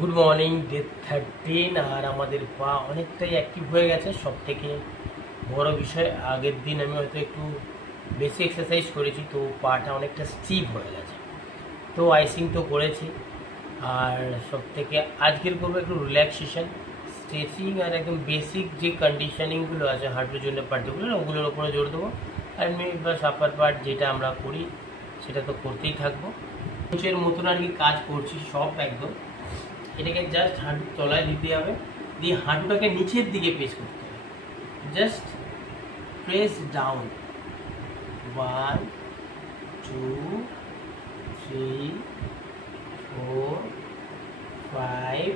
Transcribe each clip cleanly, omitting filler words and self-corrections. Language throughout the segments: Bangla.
Good morning, day 13। আর আমাদের পা অনেকটাই অ্যাক্টিভ হয়ে গেছে। সব থেকে বড় বিষয়, আগের দিন আমি হয়তো একটু বেশি এক্সারসাইজ করেছি, তো পাটা অনেকটা স্টিফ হয়ে গেছে। তো আইসিং তো করেছি। আর সব থেকে আজকের করবো একটু রিল্যাক্সেশন, স্ট্রেচিং আর একদম বেসিক যে কন্ডিশনিংগুলো আছে হাঁটুর জন্য পার্টিকুলার, ওগুলোর ওপরে জোর দেবো। আর মেয়ে বা আপার পার্ট যেটা আমরা করি সেটা তো করতেই থাকবো। কোচের মতন আর কি কাজ করছি সব একদম। এটাকে জাস্ট হাঁটুর তলায় দিতে হবে, দিয়ে হাঁটুটাকে নিচের দিকে প্রেস করতে হবে। Just press down. 1 2 3 4 5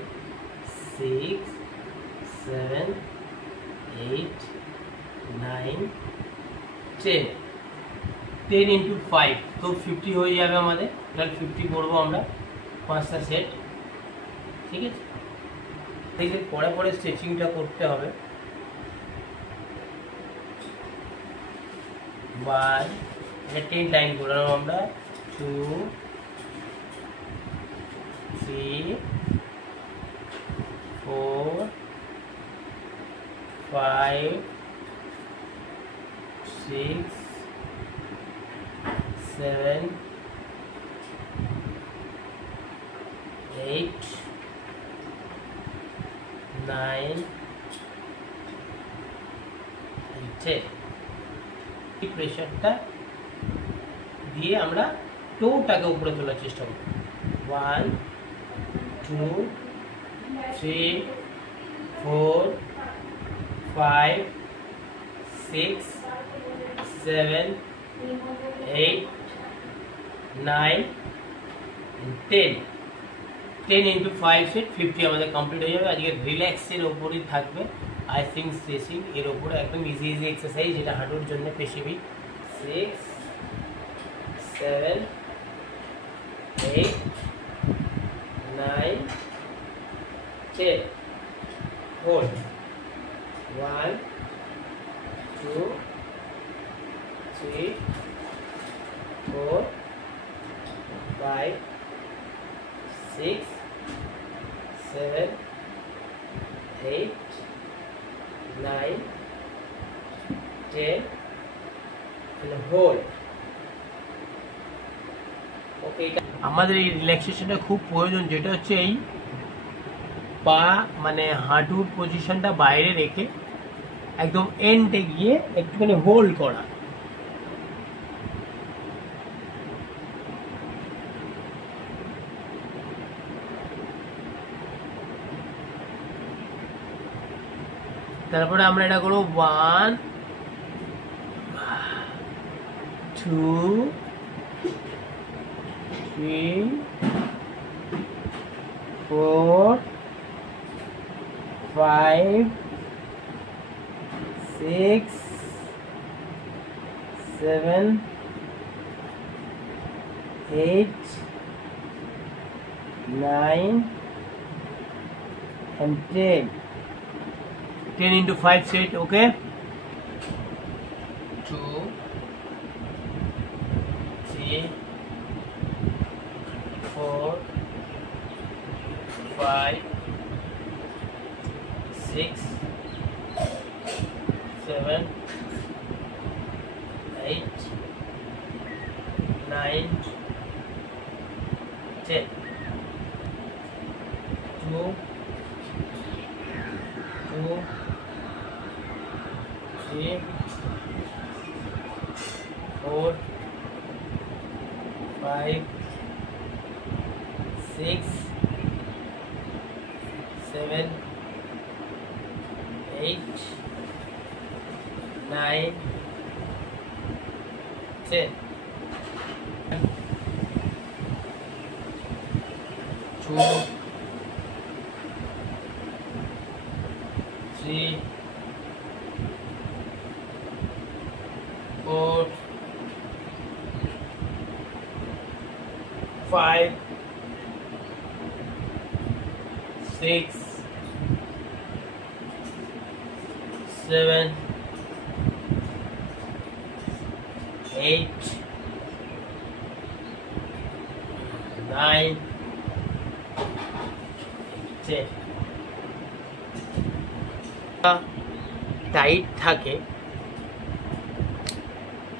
6 7 8 9 10 10 into 5, তো 50 হয়ে যাবে আমাদের। টোটাল 50 করবো আমরা, 5টা সেট। ঠিক আছে, এই যে পরে পরে স্ট্রেচিংটা করতে হবে। 1, এটা 10 টাইম করলাম আমরা। 2 3 4 5 6 7 8 9 10। এই প্রেশারটা দিয়ে আমরা টোটাকে উপরে তোলার চেষ্টা করব। 1 2 3 4 5 6 7 8 9 10 10 into 5 সেট 50 আমাদের কমপ্লিট হয়ে যাবে। আজকে রিল্যাক্সের ওপরই থাকবে, আইসিং স্ট্রেচিং এর ওপরে একদম ইজি এক্সারসাইজ, যেটা হাঁটুর জন্য স্পেসিফিক। 6 7 8 9 10। হোল্ড। 1 2 3 4 5 6 7 8 9 10 and hold. ওকে, আমাদের এই রিল্যাক্সেশনটা খুব প্রয়োজন, যেটা হচ্ছে এই পা মানে হাঁটুর পজিশনটা বাইরে রেখে একদম এন্ডে গিয়ে একটুখানি হোল্ড করা। তারপরে আমরা এটা করবো 1 2 3 4 5 6 7 8 9 and 10 into 5 set. Okay, 2 3 4 5 6 7 8 9 10. 2 2 3 4 5 6 7 8 9 10. 2 3 4 5 6 7 8 9 tight থাকে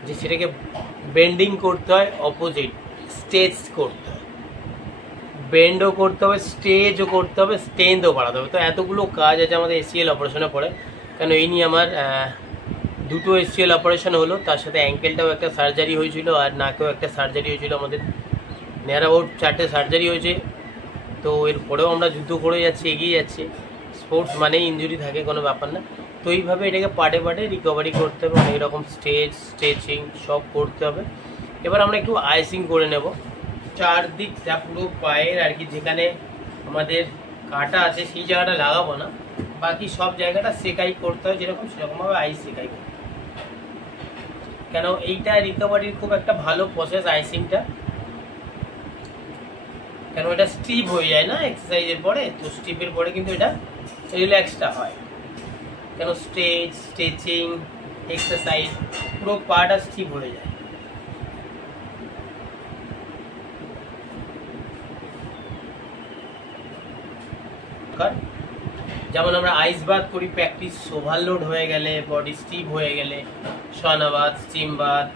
যে সেটাকে বেন্ডিং করতে হয়, অপোজিট স্ট্রেচ করতে হয়, বেন্ডও করতে হবে, স্ট্রেচও করতে হবে, স্ট্রেংথও বাড়াতে হবে। তো এতগুলো কাজ আছে আমাদের এসিএল অপারেশনে পড়ে। কেন এই নিয়ে আমার দুটো এসিএল অপারেশন হলো, তার সাথে অ্যাঙ্কেলটাও একটা সার্জারি হয়েছিল, আর নাকেও একটা সার্জারি হয়েছিল। আমাদের নিয়ার অ্যাবাউট 4টে সার্জারি হয়েছে। তো এরপরেও আমরা যুদ্ধ করে যাচ্ছি, এগিয়ে যাচ্ছি। স্পোর্টস মানে ইনজুরি থাকে, কোনো ব্যাপার না। তো এইভাবে এটাকে পার্টে পার্টে রিকভারি করতে হবে, অনেক রকম স্ট্রেচিং সব করতে হবে। এবার আমরা একটু আইসিং করে নেব চারদিকটা, পুরো পায়ের আর কি, যেখানে আমাদের কাটা আছে সেই জায়গাটা লাগাবো না, বাকি সব জায়গাটা সেকাই করতে হয়, যেরকম সেরকমভাবে আইস সেকাই করতে হয়। কেন এইটা রিকভারির খুব একটা ভালো প্রসেস আইসিংটা, কেন এটা স্টিপ হয়ে যায় না এক্সারসাইজের পরে, তো স্টিপের পরে কিন্তু এটা রিল্যাক্সটা হয়। কেন স্ট্রেচিং এক্সারসাইজ পুরো পাটা স্টিপ হয়ে যায়। যেমন আমরা আইস বাথ করি প্র্যাকটিস, ওভারলোড হয়ে গেলে, বডি স্টিপ হয়ে গেলে, সানা bath, steam bath,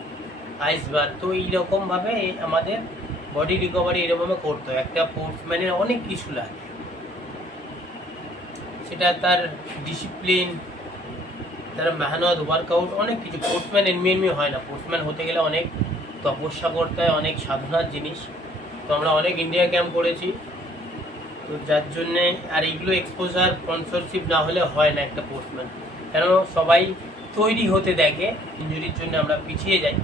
ice bath. তো এইরকমভাবে আমাদের বডি রিকভারি এরকমভাবে করতে হয়। একটা স্পোর্টসম্যানের অনেক কিছু লাগে, সেটা তার ডিসিপ্লিন, তার মেহনত, ওয়ার্কআউট, অনেক কিছু। স্পোর্টসম্যান এমনি হয় না, স্পোর্টসম্যান হতে গেলে অনেক তপস্যা করতে হয়, অনেক সাধনার জিনিস। তো আমরা অনেক ইন্ডিয়া ক্যাম্প করেছি, তো যার জন্যে আর এইগুলো এক্সপোজার স্পন্সরশিপ না হলে হয় না একটা স্পোর্টসম্যান। কেন সবাই তৈরি হতে দেখে, ইঞ্জুরির জন্য আমরা পিছিয়ে যাই,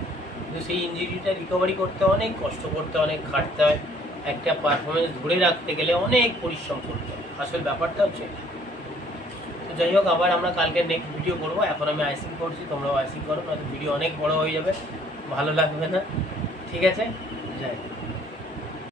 কিন্তু সেই ইঞ্জুরিটা রিকভারি করতে অনেক কষ্ট করতে, অনেক খাটতে হয়। একটা পারফরমেন্স ধরে রাখতে গেলে অনেক পরিশ্রম করতে হয়, আসল ব্যাপারটা হচ্ছে। তো যাই হোক, আবার আমরা কালকে নেক্সট ভিডিও করবো। এখন আমি আইসিং করছি, তোমরাও আইসিং করো, নয়তো ভিডিও অনেক বড় হয়ে যাবে, ভালো লাগবে না। ঠিক আছে, যাই।